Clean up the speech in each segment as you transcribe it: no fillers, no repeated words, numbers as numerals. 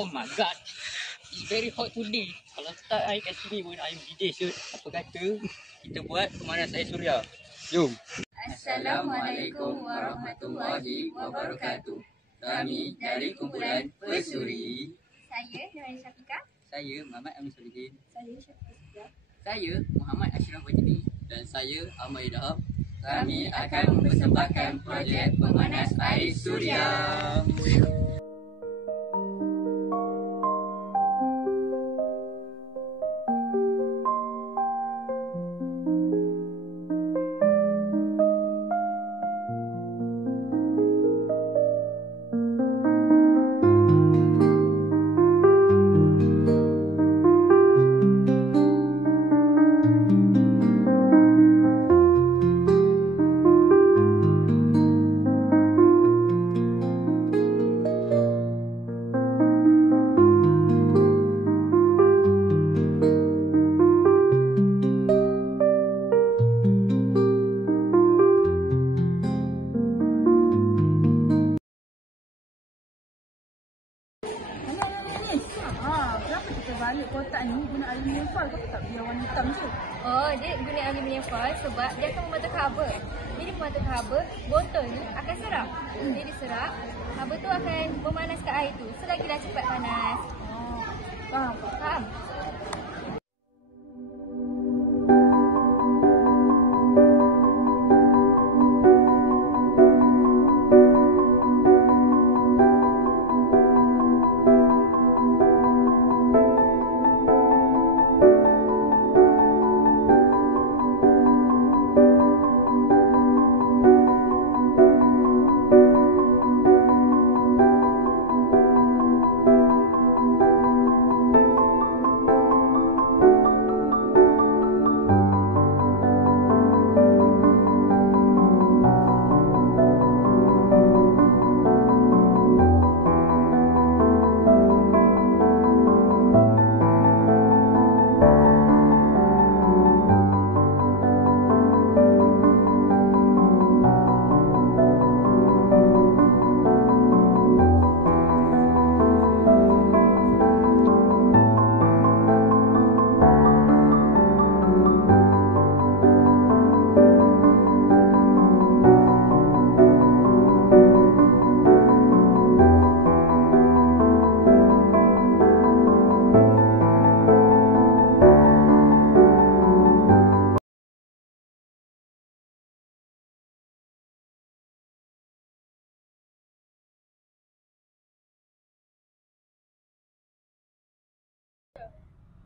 Oh my god. It's very hot today. Kalau start air kat sini pun air bidih siut. Apa kata kita buat pemanas air suria. Jom. Assalamualaikum warahmatullahi wabarakatuh. Kami dari kumpulan Pesuri. Saya Nurani Syafiqah. Saya Muhammad Amin Solihin. Saya Syafiqah. Saya Muhammad Ashraf Wajidi. Dan saya Ahmad Idahab. Kami akan mempersembahkan projek pemanas air suria. Kenapa kita balik kotak ni guna aluminium foil? Kau tak biar warna hitam je? Oh, dia guna aluminium foil sebab dia akan membantu cover. Bila membantu cover, botol ni akan serap. Dia diserap, cover tu akan memanaskan air tu. Selagi dah cepat panas. Oh, faham. Faham?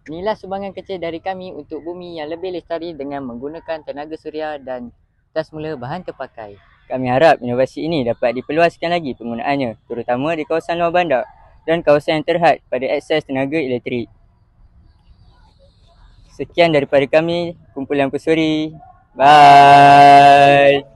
Inilah sumbangan kecil dari kami untuk bumi yang lebih lestari dengan menggunakan tenaga suria dan tas mula bahan terpakai. Kami harap inovasi ini dapat diperluaskan lagi penggunaannya, terutama di kawasan luar bandar dan kawasan yang terhad pada akses tenaga elektrik. Sekian daripada kami, kumpulan Pesuri. Bye.